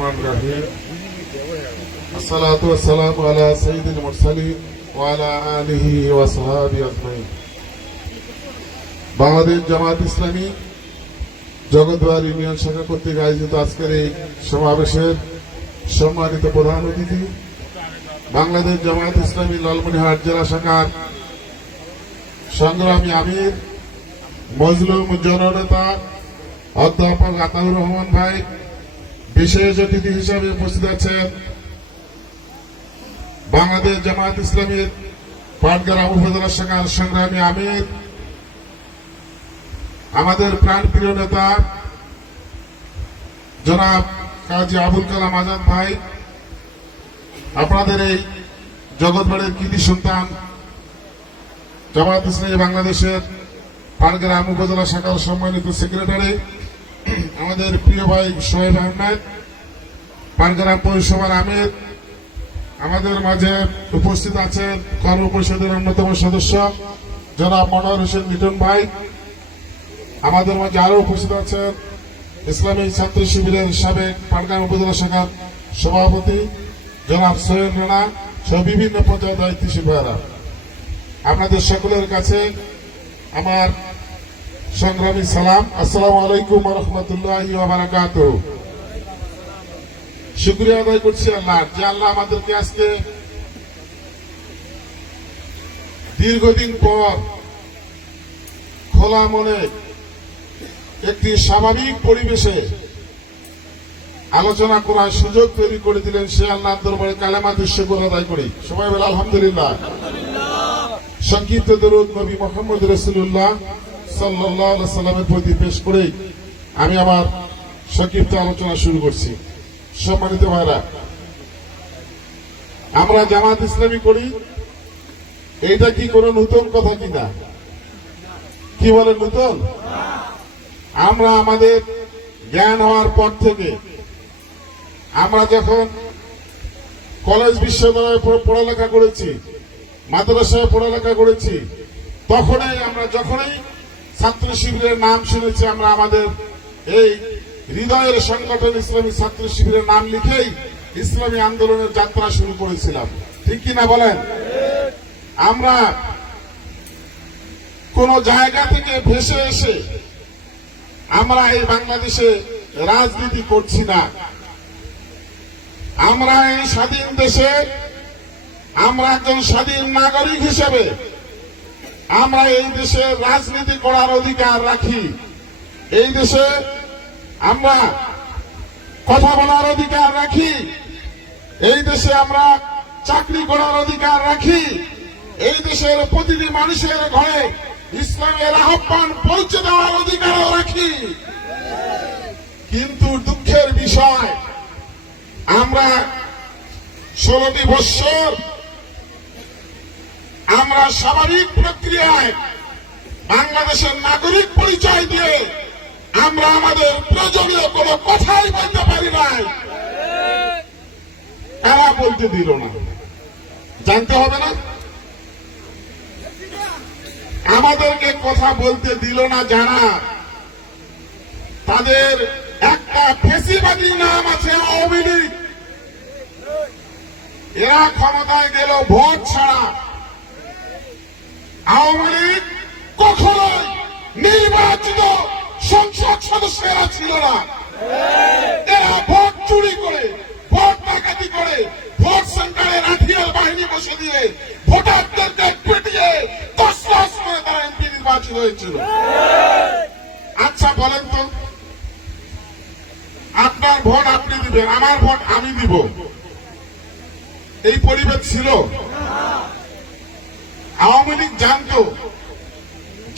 الرحمن الرحيم الصلاة والسلام على سيد المرسلين وعلى آله وصحبه أجمعين Bangladesh Jamaat Islami জগদ্দুয়ার union শাখা কর্তৃক আয়োজিত আজকের এই সমাবেশের সম্মানিত প্রধান অতিথি বাংলাদেশ জামাত ইসলামী লালমনিরহাট জেলা শাখার সংগ্রামী আমির মজলুম জননেতা অধ্যাপক আতাউর রহমান ভাই, বিশেষ অতিথি হিসাবে উপস্থিত আছেন বাংলাদেশ জামাত ইসলামীর পাটগ্রাম উপজেলা শাখার সংগ্রামী আমির আমাদের প্রাণপ্রিয় নেতা জনাব কাজী আবুল কালাম আজাদ ভাই, আপনাদের এই জগৎবাড়ির কৃতি সন্তান জামাত ইসলামী বাংলাদেশের পাটগ্রাম উপজেলা শাখার সম্মানিত সেক্রেটারি আমাদের প্রিয় ভাই সোহেব আহমেদ, পাটগ্রাম পৌরসভার আমির, আমাদের মাঝে উপস্থিত আছেন কর্ম পরিষদের অন্যতম সদস্য জনাব মনোহর হোসেন লিটন ভাই, আমাদের মাঝে আরো উপস্থিত আছেন ইসলামী ছাত্র শিবিরের সাবেক পাটগ্রাম উপজেলা শাখার সভাপতি জনাব সোহেল রানা সহ বিভিন্ন পর্যায়ে দায়িত্বশীল ভাইয়েরা, আপনাদের সকলের কাছে আমার সংগ্রামী সালাম। আসসালামু আলাইকুম ওয়া রাহমাতুল্লাহি ওয়া বারাকাতুহু। শুকরিয়া আদায় করছি আল্লাহ, যে আল্লাহ আমাদেরকে আজকে দীর্ঘদিন পর খোলা মনে একটি স্বাভাবিক পরিবেশে আলোচনা করার সুযোগ তৈরি করে দিলেন। সে আল্লাহর দরবারে কালেমা শুকর আদায় করি। সবাই বলে আলহামদুলিল্লাহ। সংক্ষিপ্ত দরুদ নবী মুহাম্মদ রাসূলুল্লাহ সাল্লাল্লাহু আলাইহি সাল্লামের প্রতি পেশ করে আমি আমার সংক্ষিপ্ত আলোচনা শুরু করছি। সম্মানিত ভাইরা, আমরা জামাত ইসলামী করি, এইটা কি কোনো নতুন কথা কিনা? কি বলে নতুন? আমরা আমাদের জ্ঞান হওয়ার পর থেকে আমরা যখন কলেজ বিশ্ববিদ্যালয়ে পড়ালেখা করেছি, মাদ্রাসায় পড়ালেখা করেছি, যখনই ছাত্র শিবিরের নাম শুনেছি, আমরা আমাদের এই হৃদয়ের সংগঠন ইসলামী ছাত্র শিবিরের নাম লিখেই ইসলামী আন্দোলনের যাত্রা শুরু করেছিলাম। ঠিক কিনা বলেন? আমরা কোন জায়গা থেকে ভেসে এসে আমরা এই বাংলাদেশে রাজনীতি করছি না। আমরা এই স্বাধীন দেশে আমরা একজন স্বাধীন নাগরিক হিসেবে আমরা এই দেশে রাজনীতি করার অধিকার রাখি। এই দেশে আমরা কথা বলার অধিকার রাখি। এই দেশে আমরা চাকরি করার অধিকার রাখি। এই দেশের প্রতিটি মানুষের ঘরে ইসলামের আহ্বান পৌঁছে দেওয়ার অধিকারও রাখি। কিন্তু দুঃখের বিষয়, আমরা 16টি বৎসর আমরা স্বাভাবিক প্রক্রিয়ায় বাংলাদেশের নাগরিক পরিচয় দিয়ে আমরা আমাদের প্রয়োজনীয় কোনো কথাই বলতে পারি নাই। এরা বলতে দিল না। জানতে হবে না? আমাদেরকে কথা বলতে দিল না যারা, তাদের একটা ফেসিবাদী নাম আছে আওয়ামী লীগ। এরা ক্ষমতায় গেল ভোট ছাড়া। আওয়ামী লীগ কখনোই নির্বাচিত সংসদ সদস্যরা ছিল না। এরা ভোট চুরি করে, ভোট ডাকাতি করে, ভোট সেন্টারে রাঠিয়াল বাহিনী বসে দিয়ে ভোটারদেরকে পিটিয়ে তছনছ করে তারা এমপি নির্বাচিত হয়েছিল। আচ্ছা বলেন তো, আপনার ভোট আপনি দিবেন, আমার ভোট আমি দিব, এই পরিবেশ ছিল? আওয়ামী লীগ জানত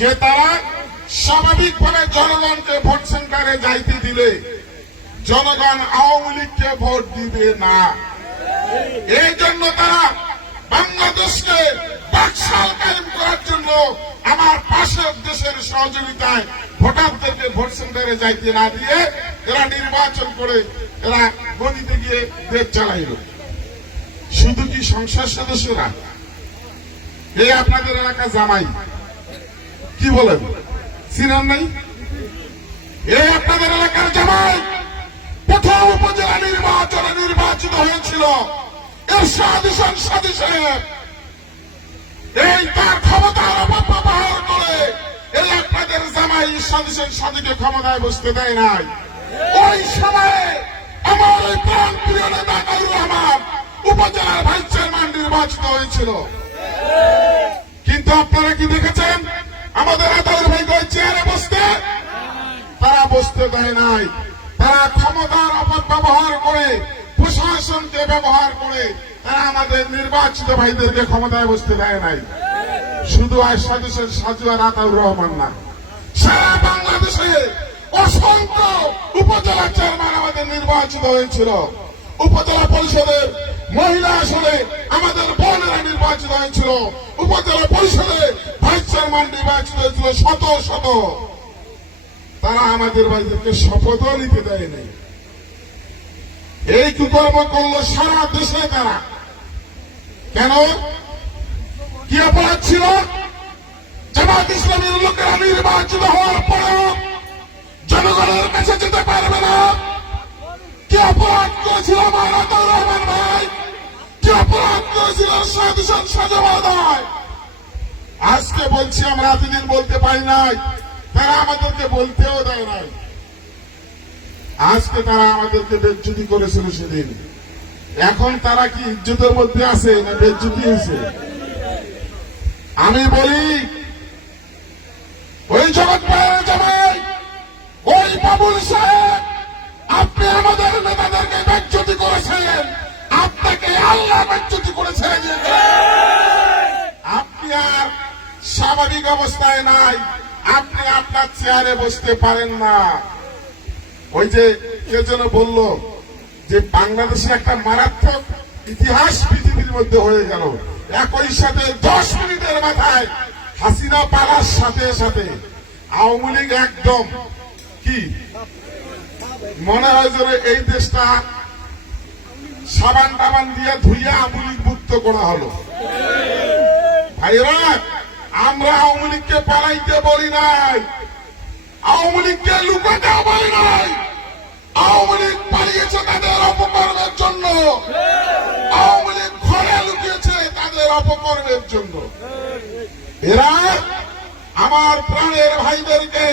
যে তারা স্বাভাবিকভাবে জনগণকে ভোট সেন্টারে যাইতে দিলে জনগণ আওয়ামী লীগকে ভোট দিবে না। এই জন্য তারা বাংলাদেশকে বাকশাল কায়েম করার জন্য আমার পাশের দেশের সহযোগিতায় ভোটারদেরকে ভোট সেন্টারে যাইতে না দিয়ে এরা নির্বাচন করে এরা গদিতে গিয়ে দেশ চালাইল। শুধু কি সংসদ সদস্যরা? এই আপনাদের এলাকা জামাই, কি বলেন? চিনেন নাই? এই আপনাদের এলাকার জামাই প্রথম উপজেলা নির্বাচন নির্বাচিত হয়েছিল এরশাদ হোসেন সাদী সাহেব, এই তার ক্ষমতার অপব্যবহার করে এই আপনাদের জামাই ইরশাদ হোসেন সাদীকে ক্ষমতায় বসতে দেয় নাই। ওই সময়ে আমার এই প্রাণ প্রিয় নেতা আতাউর রহমান উপজেলার ভাইস চেয়ারম্যান নির্বাচিত হয়েছিল। কিন্তু আপনারা কি দেখেছেন আমাদের আতাউর ভাইকে ওই চেয়ারে বসতে? তারা বসতে দেয় নাই। তারা ক্ষমতার অপব্যবহার করে, প্রশাসনকে ব্যবহার করে তারা আমাদের নির্বাচিত ভাইদেরকে ক্ষমতায় বসতে দেয় নাই। শুধু এরশাদ হোসেন সাজু আর আতাউর রহমান না, সারা বাংলাদেশে অসংখ্য উপজেলা চেয়ারম্যান আমাদের নির্বাচিত হয়েছিল। উপজেলা পরিষদের মহিলা আসনে আমাদের বোনেরা নির্বাচিত হয়েছিল। উপজেলা পরিষদে ভাইস চেয়ারম্যান নির্বাচিত হয়েছিল শত শত। তারা আমাদের ভাইদেরকে শপথও নিতে দেয় নাই। এই কুকর্ম করলো সারা দেশে তারা। কেন? কি অপরাধ ছিল? জামাত ইসলামের লোকেরা নির্বাচিত হওয়ার পরেও জনগণের কাছে যেতে পারবে না। কি অপরাধ করেছিল আমার আতাউর রহমান ভাই? কি অপরাধ করেছিল এরশাদ হোসেন সাজু মহোদয়? আজকে বলছি আমরা এতদিন বলতে পারি নাই, তারা আমাদেরকে বলতেও দেয় নাই। আজকে তারা আমাদেরকে বেজ্জতি করেছিল সেদিন। এখন তারা কি ইজ্জতের মধ্যে আছে না বেজ্জতি হয়েছে? আমি বলি ওই জগৎ ভাইয়ের জামাই, ওই বাবুল সাহেব, আপনি আমাদের নেতাদেরকে বেজ্জতি করেছেন। আপনাকে আল্লাহ বেজ্জতি করেছেন। আপনি আর স্বাভাবিক অবস্থায় নাই। আপনি আপনার চেয়ারে বসতে পারেন না। ওই যে কে যেন বলল যে বাংলাদেশে একটা মারাত্মক ইতিহাস পৃথিবীর মধ্যে হয়ে গেল। একই সাথে 10 মিনিটের মাথায় হাসিনা পালার সাথে সাথে আওয়ামী লীগ একদম কি মনে হয় যেন এই দেশটা সাবান টাবান দিয়ে ধুইয়া আওয়ামী লীগ মুক্ত করা হলো। ভাইরা, আমরা আওয়ামী লীগকে পালাইতে বলি নাই, আওয়ামী লীগকে লুকাতেও বলি নাই। আওয়ামী লীগ পালিয়েছে তাদের অপকর্মের জন্য, আওয়ামী লীগ ঘরে লুকিয়েছে তাদের অপকর্মের জন্য। এরা আমার প্রাণের ভাইদেরকে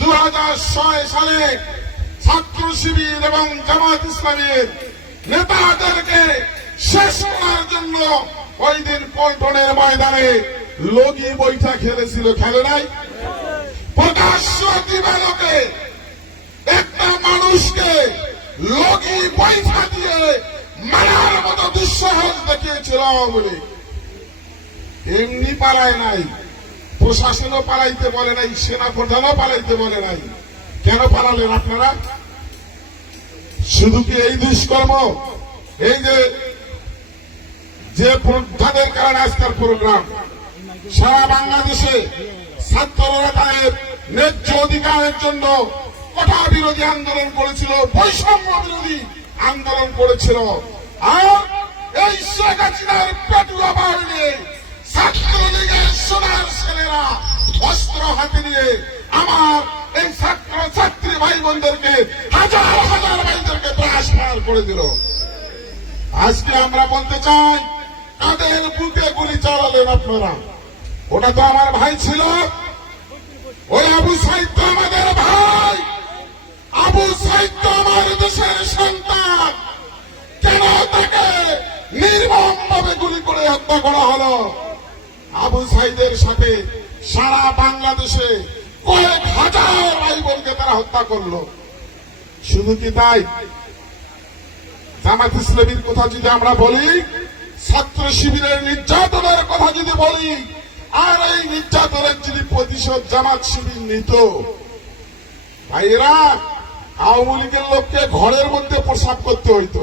2006 সালে ছাত্র শিবির এবং জামাত ইসলামের নেতাদেরকে শেষ করার জন্য ওই দিন পল্টনের ময়দানে লগি বৈঠা খেলেছিল, খেলে নাই? প্রকাশ্য দিবালোকে একটা মানুষকে লগি বৈঠা দিয়ে মারার মতো দুঃসাহস দেখিয়েছিল আওয়ামী লীগ। এমনি পালায় নাই, প্রশাসনও পালাইতে বলে নাই, সেনা প্রধানও পালাইতে বলে নাই। কেন পালালেন আপনারা? শুধু কি এই দুষ্কর্ম? এই যে যাদের কারণে আজকের প্রোগ্রাম সারা বাংলাদেশে ছাত্ররা তাদের ন্যায্য অধিকারের জন্য কোটা বিরোধী আন্দোলন করেছিল, বৈষম্য বিরোধী আন্দোলন করেছিল। আর এই শেখ হাসিনার পেটুয়া বাহিনী ছাত্রলীগের সোনার ছেলেরা অস্ত্র হাতে নিয়ে আমার এই ছাত্র ছাত্রী ভাই বোনদেরকে হাজার হাজার ভাইদেরকে ট্রান্সফার করে দিল। আজকে আমরা বলতে চাই, কাদের বুকে গুলি চালালেন আপনারা? ওটা তো আমার ভাই ছিল। ওই আবু সাইদ তো আমাদের ভাই, আবু সাইদ তো আমার দেশের সন্তান। কেন তাকে নির্মমভাবে গুলি করে হত্যা করা হলো? আবু সাইদের সাথে সারা বাংলাদেশে কয়েক হাজার ভাই বোনকে তারা হত্যা করলো। শুধু কি তাই? জামাত ইসলামীর কথা যদি আমরা বলি, ছাত্র শিবিরের নির্যাতনের কথা যদি বলি, আর এই নির্যাতনের যদি প্রতিশোধ জামাত শিবির নিত, ভাইরা আওয়ামী লীগের লোককে ঘরের মধ্যে প্রসাব করতে হইতো,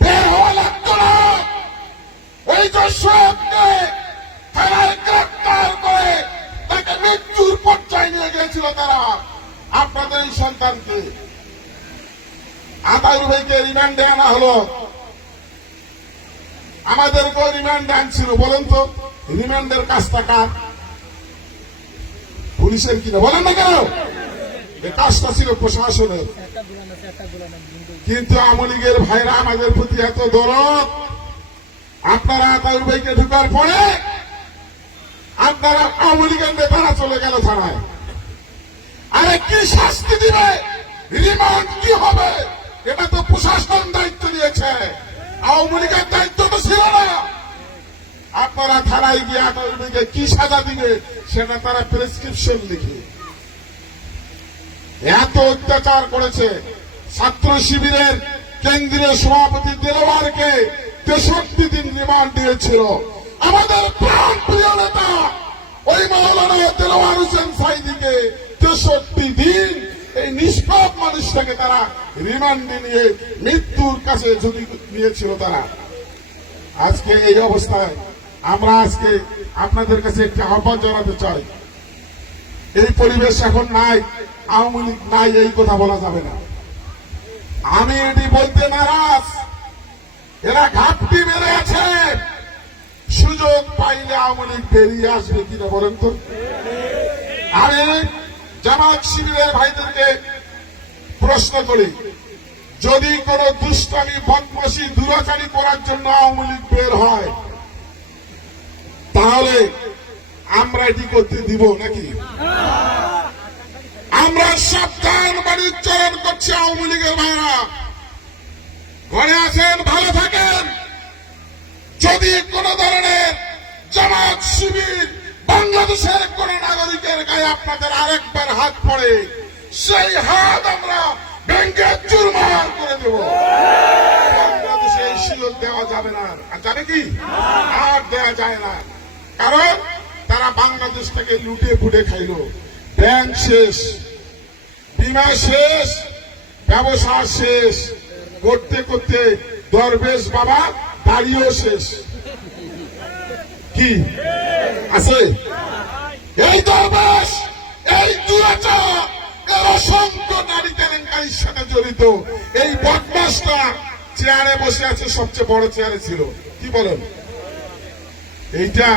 বের হওয়া লাগতো না। এই যে সোয়েবকে থানায় গ্রেপ্তার করে তাকে মৃত্যুর পর্যায়ে নিয়ে গিয়েছিল তারা, আপনাদের এই সন্তানকে। আতাউর ভাইকে রিমান্ডে আনা হলো, আমাদেরকেও রিমান্ডে আনছিল। বলেন তো রিমান্ডের কাজটা কার? পুলিশের কিনা? বলেন না কেন? এই কাজটা ছিল প্রশাসনের। কিন্তু আওয়ামী লীগের ভাইরা আমাদের প্রতি এত দরদ, আপনারা তারুর ভাইকে ঢুকার পরে আপনারা আওয়ামী লীগের নেতারা চলে গেল থানায়। আরে কি শাস্তি দিবে, রিমান্ড কি হবে, এটা তো প্রশাসন দায়িত্ব নিয়েছে, আওয়ামী লীগের দায়িত্ব তো ছিল না। আপনারা থানায় গিয়ে আওয়ামী লীগের কি সাজা দিবে সেটা তারা প্রেসক্রিপশন লিখে এত অত্যাচার করেছে। ছাত্র শিবিরের কেন্দ্রীয় সভাপতি দেলোয়ারকে 63 দিন রিমান্ড দিয়েছিল। আমাদের প্রাণ প্রিয় নেতা ওই মাওলানা দেলোয়ার হোসেন সাইদিকে 63 দিন এই নিষ্পাপ মানুষটাকে তারা রিমান্ডে নিয়ে মৃত্যুর কাছে ঝুঁকি নিয়েছিল তারা। আজকে এই অবস্থায় আমরা আজকে আপনাদের কাছে একটা আহ্বান জানাতে চাই, এই পরিবেশ এখন নাই, আওয়ামী লীগ নাই এই কথা বলা যাবে না। আমি এটি বলতে নারাজ, এরা ঘাপটি মেরে আছে, সুযোগ পাইলে আওয়ামী লীগ বেরিয়ে আসবে কিনা বলেন তো। আমি জামাত শিবিরের ভাইদেরকে প্রশ্ন করি, যদি কোন দুষ্টামি বদমাশি দুরাচারী করার জন্য আওয়ামী লীগ বের হয় তাহলে আমরা এটি করতে দিব নাকি? আমরা সাবধান বাণী উচ্চারণ করছি, আওয়ামী লীগের ভাইরা ঘরে আছেন, ভালো থাকেন। যদি কোন ধরনের জামাত শিবির বাংলাদেশের কোন নাগরিকের গায়ে আপনাদের আরেকবার হাত পড়ে, সেই হাত আমরা ভেঙে চুরমার করে দেব। বাংলাদেশে এই সুযোগ দেওয়া যাবে না, জানে কি আর দেওয়া যায় না। কারণ তারা বাংলাদেশ থেকে লুটে ফুটে খাইল, ব্যাংক শেষ, বিমা শেষ, ব্যবসা শেষ, করতে করতে দরবেশ বাবা দাড়িও শেষ। কি আছে এই দরবেশ, এই দুরাচার, এর অসংখ্য নারী কেলেঙ্কারির সাথে জড়িত। এই বদমাসটা চেয়ারে বসে আছে, সবচেয়ে বড় চেয়ারে ছিল, কি বলেন? এইটা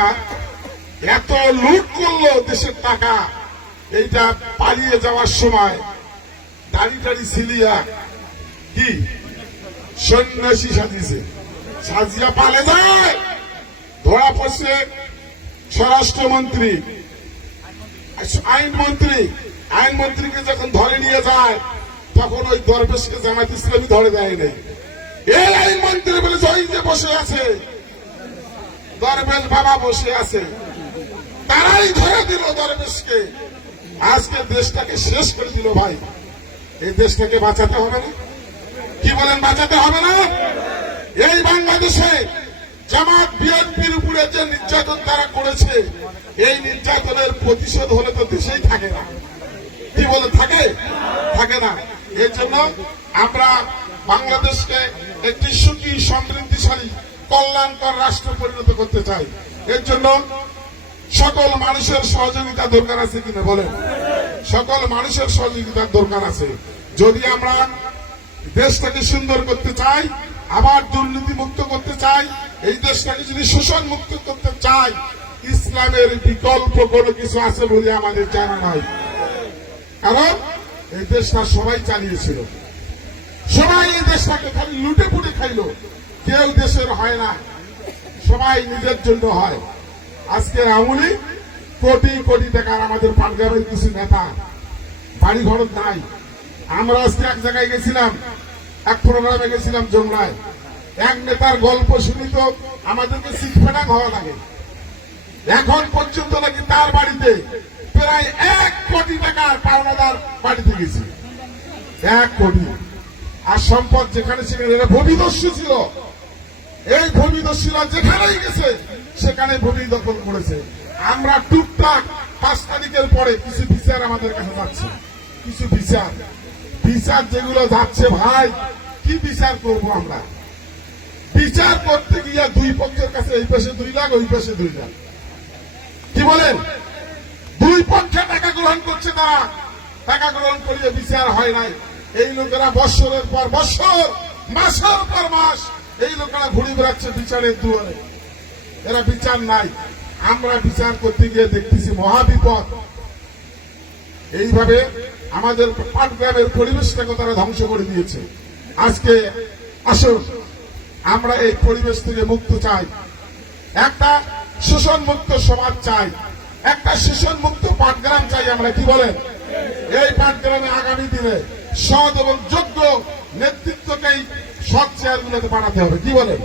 এত লুট করলো দেশের টাকা, এইটা পালিয়ে যাওয়ার সময় দাড়ি টাড়ি ছিলিয়া কি সন্ন্যাসী সাজিয়েছে, সাজিয়া পালে যায়। ধরা পড়ছে স্বরাষ্ট্রমন্ত্রী, আইনমন্ত্রীকে যখন ধরে নিয়ে যায় তখন ওই দরবেশকে জামাত ইসলামী ধরে দেয় নাই। এই আইনমন্ত্রী বলে ওই যে বসে আছে দরবেশ বাবা বসে আছে, তারাই ধরে দিল দরবেশকে। আজকে দেশটাকে শেষ করে দিল। ভাই, এই দেশটাকে বাঁচাতে হবে না? কি বলেন, বাঁচাতে হবে না? এই বাংলাদেশে জামাত বিএনপির উপরে যে নির্যাতন তারা করেছে, এই নির্যাতনের প্রতিশোধ হলে তো দেশেই থাকে না। কি বলে, থাকে? থাকে না। এর জন্য আমরা বাংলাদেশকে একটি সুখী, সমৃদ্ধিশালী, কল্যাণকর রাষ্ট্র পরিণত করতে চাই। এর জন্য সকল মানুষের সহযোগিতা দরকার আছে কিনা বলেন? সকল মানুষের সহযোগিতার দরকার আছে। যদি আমরা দেশটাকে সুন্দর করতে চাই, আবার দুর্নীতি মুক্ত করতে চাই, এই দেশটাকে যদি শোষণ মুক্ত করতে চাই, ইসলামের বিকল্প কোনো কিছু আছে বলে আমাদের জানা নাই। কারণ এই দেশটা সবাই চালিয়েছিল, সবাই এই দেশটাকে খালি লুটে পুটে খাইল। কেউ দেশের হয় না, সবাই নিজের জন্য হয়। আজকে আওয়ামী লীগ কোটি কোটি টাকার, আমাদের পাটগ্রামের কিছু নেতা বাড়ি ঘর নাই। আমরা আজকে এক জায়গায় গেছিলাম, এক প্রোগ্রামে গেছিলাম জমলায়, এক নেতার গল্প শুনি তো আমাদেরকে সিটফেটাং হওয়া লাগে। এখন পর্যন্ত নাকি তার বাড়িতে প্রায় 1 কোটি টাকার পাওনাদার বাড়িতে গেছে, 1 কোটি। আর সম্পদ যেখানে সেখানে এরা ভূমিদস্যু ছিল। এই ভূমিদস্যুরা যেখানেই গেছে সেখানে ভূমি দখল করেছে। আমরা টুকটাক 5 তারিখের পরে কিছু বিচার আমাদের কাছে যাচ্ছে, কিছু বিচার যেগুলো যাচ্ছে, ভাই কি বিচার করব আমরা? বিচার করতে গিয়ে দুই পক্ষের কাছে এই পাশে 2 লাখ, ওই পাশে 2 লাখ। কি বলেন? দুই পক্ষে টাকা গ্রহণ করছে, তারা টাকা গ্রহণ করিয়ে বিচার হয় নাই। এই লোকেরা বৎসরের পর বৎসর, মাসের পর মাস এই লোকেরা ঘুরে বেড়াচ্ছে বিচারের দুয়ারে। এরা বিচার নাই। আমরা বিচার করতে গিয়ে দেখতেছি মহাবিপদ। এইভাবে আমাদের পাটগ্রামের পরিবেশটাকে তারা ধ্বংস করে দিয়েছে। আজকে আসুন আমরা এই পরিবেশ থেকে মুক্ত চাই, একটা শোষণ মুক্ত সমাজ চাই, একটা শোষণ মুক্ত পাটগ্রাম চাই আমরা, কি বলেন? এই পাটগ্রামে আগামী দিনে সৎ এবং যোগ্য নেতৃত্বকেই সৎ চেয়ারগুলোতে বানাতে হবে, কি বলেন?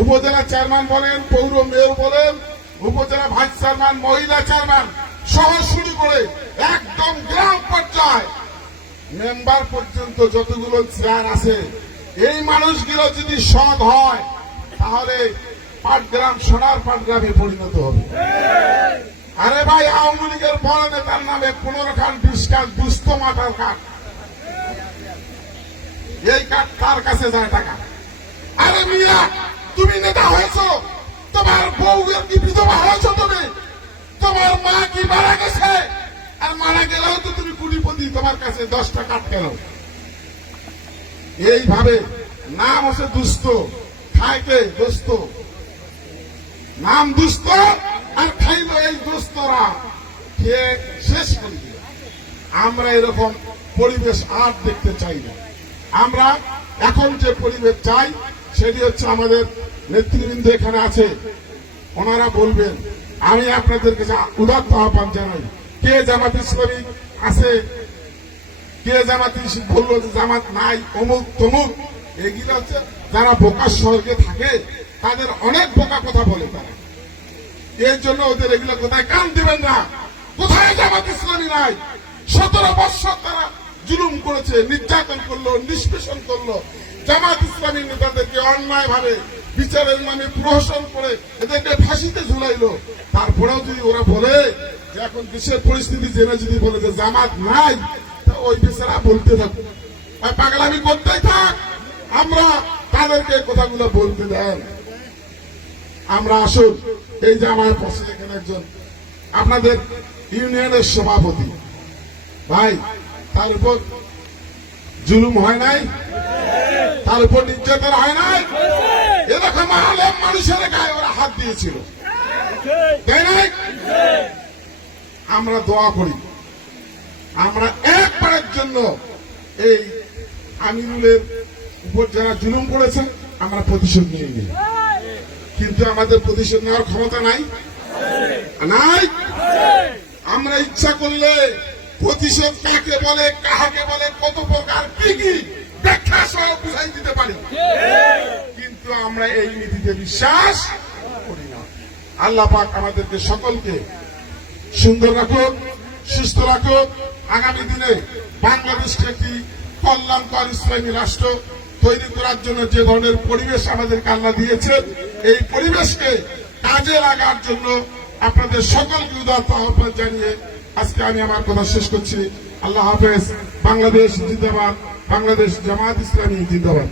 উপজেলা চেয়ারম্যান বলেন, পৌর মেয়র বলেন, উপজেলা ভাইস চেয়ারম্যান, মহিলা চেয়ারম্যান সহ শুরু করে একদম গ্রাম পর্যায়ে মেম্বার পর্যন্ত যতগুলো চেয়ার আছে, এই মানুষগুলো যদি সৎ হয় তাহলে পাটগ্রাম সোনার পাটগ্রামে পরিণত হবে। আরে ভাই, আওয়ামী লীগের বড় নেতার নামে 15 খান 20 খান দুস্থ মাথার কাঠ, এই কাঠ তার কাছে যায় টাকা। আরে মিয়া, তুমি নেতা হয়েছো, তোমার বউয়ের কি বিধবা হয়েছো? তুমি, তোমার মা কি মারা গেছে? আর মারা গেলেও তো তুমি কুড়িপতি, তোমার কাছে 10টা কাঠ কেন? এইভাবে নাম হচ্ছে দুস্থ, খাইতে দোস্ত, নাম দুস্থ আর খাইল এই দোস্তরা খেয়ে শেষ করে দিল। আমরা এরকম পরিবেশ আর দেখতে চাই না। আমরা এখন যে পরিবেশ চাই সেটি হচ্ছে, আমাদের নেতৃবৃন্দ এখানে আছে, ওনারা বলবেন। আমি আপনাদের কাছে উদাত্ত আহ্বান জানাই, কে জামাত ইসলামী আছে, কে জামাত বললো যে জামাত নাই, অমুক তমুক, এগুলো হচ্ছে যারা বোকা স্বর্গে থাকে তাদের অনেক বোকা কথা বলে তারা। এর জন্য ওদের এগুলো কোথায় কান দিবেন না। কোথায় জামাত ইসলামী নাই? 17 বছর তারা জুলুম করেছে, নির্যাতন করলো, নিষ্পেষণ করলো, জামাত ইসলামী নেতাদেরকে অন্যায় ভাবে বিচারের নামে প্রহসন করে এদেরকে ফাঁসিতে ঝুলাইলো। তারপরেও যদি ওরা বলে যে এখন দেশের পরিস্থিতি জেনে যদি বলে যে জামাত নাই, তা ওই বেচারা বলতে থাকুক, পাগলামি করতেই থাক, আমরা তাদেরকে কথাগুলো বলতে দেন। আমরা আসুন, এই যে আমার পাশে এখানে একজন আপনাদের ইউনিয়নের সভাপতি ভাই, তার উপর জুলুম হয় নাই, তার উপর নির্যাতন হয় নাই, এরকম আলেম মানুষের গায়ে ওরা হাত দিয়েছিল, তাই নাই? আমরা দোয়া করি, আমরা একবারের জন্য এই আমিরুলের উপর যারা জুলুম করেছে আমরা প্রতিশোধ নিয়ে নিই, কিন্তু আমাদের প্রতিশোধ নেওয়ার ক্ষমতা নাই, নাই। আমরা ইচ্ছা করলে প্রতিশোধ কাকে বলে, কাহাকে বলে, কত প্রকার কি কি ব্যাখ্যা সহ বুঝাই দিতে পারি, কিন্তু আমরা এই নীতিতে বিশ্বাস করি না। আল্লাহ পাক আমাদেরকে সকলকে সুন্দর রাখুক, সুস্থ রাখুক। আগামী দিনে বাংলাদেশকে একটি কল্যাণকর ইসলামী রাষ্ট্র তৈরি করার জন্য যে ধরনের পরিবেশ আমাদেরকে আল্লাহ দিয়েছেন, এই পরিবেশকে কাজে লাগার জন্য আপনাদের সকলকে উদাত্ত আহ্বান জানিয়ে আজকে আমি আমার কথা শেষ করছি। আল্লাহ হাফেজ। বাংলাদেশ জিন্দাবাদ, বাংলাদেশ জামাত ইসলামী জিন্দাবাদ।